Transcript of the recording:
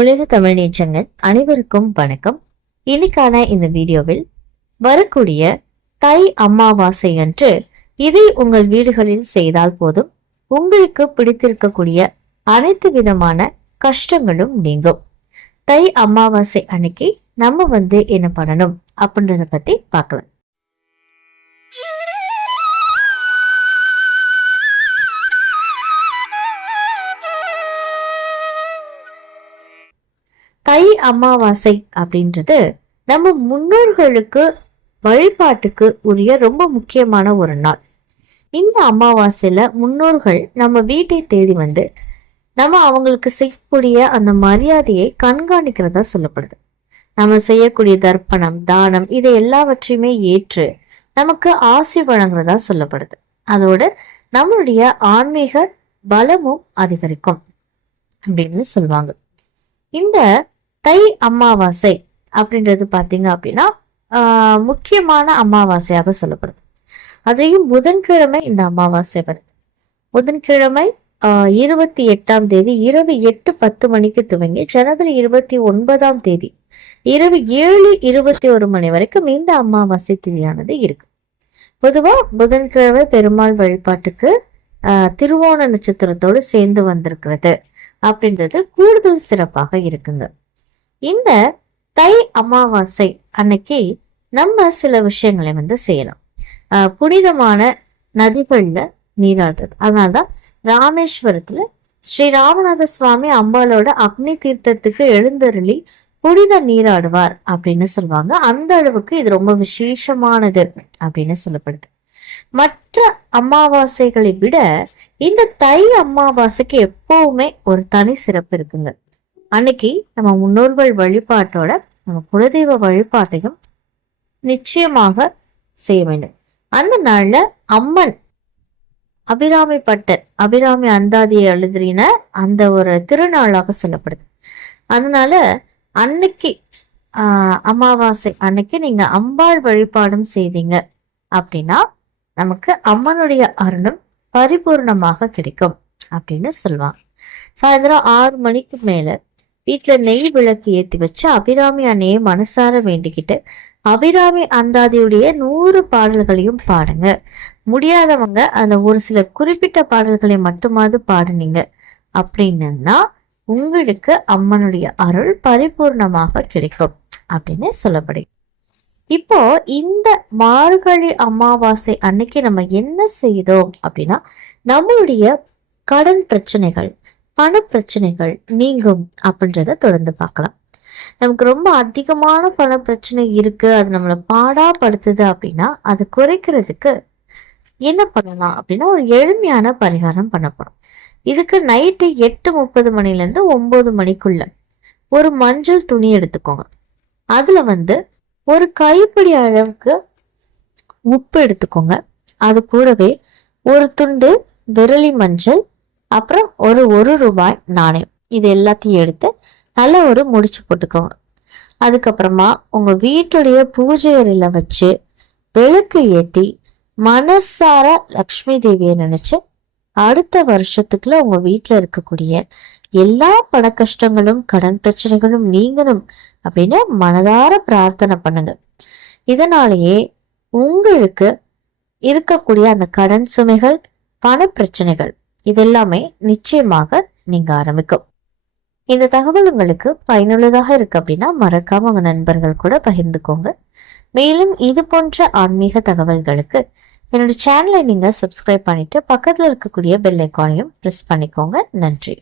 உலக தமிழ் நேற்றங்கள் அனைவருக்கும் வணக்கம். இன்னைக்கான இந்த வீடியோவில் வரக்கூடிய தை அமாவாசை அன்று இதை உங்கள் வீடுகளில் செய்தால் போதும். உங்களுக்கு பிடித்திருக்கக்கூடிய அனைத்து விதமான கஷ்டங்களும் நீங்கும். தை அமாவாசை அன்னைக்கு நம்ம வந்து என்ன பண்ணணும் அப்படின்றத பத்தி பார்க்கலாம். தை அமாவாசை அப்படின்றது நம்ம முன்னோர்களுக்கு வழிபாட்டுக்கு உரிய ரொம்ப முக்கியமான ஒரு நாள். இந்த அமாவாசையில முன்னோர்கள் நம்ம வீட்டை தேடி வந்து நம்ம அவங்களுக்கு செய்யக்கூடிய அந்த மரியாதையை கண்காணிக்கிறதா சொல்லப்படுது. நம்ம செய்யக்கூடிய தர்ப்பணம் தானம் இதை எல்லாவற்றையுமே ஏற்று நமக்கு ஆசி வழங்குறதா சொல்லப்படுது. அதோடு நம்மளுடைய ஆன்மீக பலமும் அதிகரிக்கும் அப்படின்னு சொல்லுவாங்க. இந்த தை அமாவாசை அப்படின்றது பார்த்தீங்க அப்படின்னா ஆஹ், முக்கியமான அமாவாசையாக சொல்லப்படுது. அதையும் புதன்கிழமை இந்த அமாவாசை வருது. புதன்கிழமை ஆஹ், இருபத்தி எட்டாம் தேதி இரவு எட்டு பத்து மணிக்கு துவங்கி ஜனவரி இருபத்தி ஒன்பதாம் தேதி இரவு ஏழு இருபத்தி ஒரு மணி வரைக்கும் இந்த அமாவாசை திதியானது இருக்கு. பொதுவா புதன்கிழமை பெருமாள் வழிபாட்டுக்கு ஆஹ், திருவோண நட்சத்திரத்தோடு சேர்ந்து வந்திருக்கிறது அப்படின்றது கூடுதல் சிறப்பாக இருக்குங்க. இந்த தை அமாவாசை அன்னைக்கு நம்ம சில விஷயங்களை வந்து செய்யலாம். ஆஹ் புனிதமான நதிகள்ல நீராடுறது. அதனால்தான் ராமேஸ்வரத்துல ஸ்ரீ ராமநாத சுவாமி அம்பாளோட அக்னி தீர்த்தத்துக்கு எழுந்தருளி புனித நீராடுவார் அப்படின்னு சொல்லுவாங்க. அந்த அளவுக்கு இது ரொம்ப விசேஷமானது அப்படின்னு சொல்லப்படுது. மற்ற அமாவாசைகளை விட இந்த தை அமாவாசைக்கு எப்பவுமே ஒரு தனி சிறப்பு இருக்குங்க. அன்னைக்கு நம்ம முன்னோர்கள் வழிபாட்டோட நம்ம குலதெய்வ வழிபாட்டையும் நிச்சயமாக செய்ய வேண்டும். அந்த நாள்ல அம்மன் அபிராமி பட்டர் அபிராமி அந்தாதியை எழுதின அந்த ஒரு திருநாளாக சொல்லப்படுது. அதனால அன்னைக்கு ஆஹ் அமாவாசை அன்னைக்கு நீங்க அம்பாள் வழிபாடும் செய்தீங்க அப்படின்னா நமக்கு அம்மனுடைய அருளும் பரிபூர்ணமாக கிடைக்கும் அப்படின்னு சொல்லுவாங்க. சாயந்தரம் ஆறு மணிக்கு மேல வீட்டுல நெய் விளக்கு ஏத்தி வச்சு அபிராமி அன்னையை மனசார வேண்டிக்கிட்டு அபிராமி அந்தாதியுடைய நூறு பாடல்களையும் பாடுங்க. முடியாதவங்க அந்த ஒரு சில குறிப்பிட்ட பாடல்களை மட்டுமாவது பாடுனீங்க. அப்படின்னா உங்களுக்கு அம்மனுடைய அருள் பரிபூர்ணமாக கிடைக்கும் அப்படின்னு சொல்லப்படுது இப்போ இந்த மார்கழி அமாவாசை அன்னைக்கு நம்ம என்ன செய்தோம் அப்படின்னா நம்மளுடைய கடன் பிரச்சனைகள் பண பிரச்சனைகள் நீங்கும் அப்படின்றத தொடர்ந்து பார்க்கலாம். நமக்கு ரொம்ப அதிகமான பண பிரச்சனை இருக்கு அது நம்மளை பாடா படுத்துது அப்படின்னா அதை குறைக்கிறதுக்கு என்ன பண்ணலாம் அப்படின்னா ஒரு எளிமையான பரிகாரம் பண்ணப்படும் இதுக்கு நைட்டு எட்டு முப்பது மணில இருந்து ஒன்பது மணிக்குள்ள ஒரு மஞ்சள் துணி எடுத்துக்கோங்க. அதுல வந்து ஒரு கைப்பிடி அளவுக்கு உப்பு எடுத்துக்கோங்க. அது கூடவே ஒரு துண்டு விரலி மஞ்சள் அப்புறம் ஒரு ஒரு ரூபாய் நாணயம். இது எல்லாத்தையும் எடுத்து நல்ல ஒரு முடிச்சு போட்டுக்கோங்க. அதுக்கப்புறமா உங்க வீட்டுடைய பூஜை அறையில வச்சு விளக்கு ஏத்தி மனசார லக்ஷ்மி தேவியை நினைச்சு அடுத்த வருஷத்துக்குள்ள உங்க வீட்டுல இருக்கக்கூடிய எல்லா பண கஷ்டங்களும் கடன் பிரச்சனைகளும் நீங்கணும் அப்படின்னு மனதார பிரார்த்தனை பண்ணுங்க. இதனாலேயே உங்களுக்கு இருக்கக்கூடிய அந்த கடன் சுமைகள் பண பிரச்சனைகள் இதெல்லாமே நிச்சயமாக நீங்க ஆரம்பிக்கும். இந்த தகவல் உங்களுக்கு பயனுள்ளதாக இருக்கு அப்படின்னா மறக்காம உங்க நண்பர்கள் கூட பகிர்ந்துக்கோங்க. மேலும் இது போன்ற ஆன்மீக தகவல்களுக்கு என்னோட சேனலை நீங்க சப்ஸ்கிரைப் பண்ணிட்டு பக்கத்துல இருக்கக்கூடிய பெல் ஐக்கானையும் ப்ரெஸ் பண்ணிக்கோங்க. நன்றி.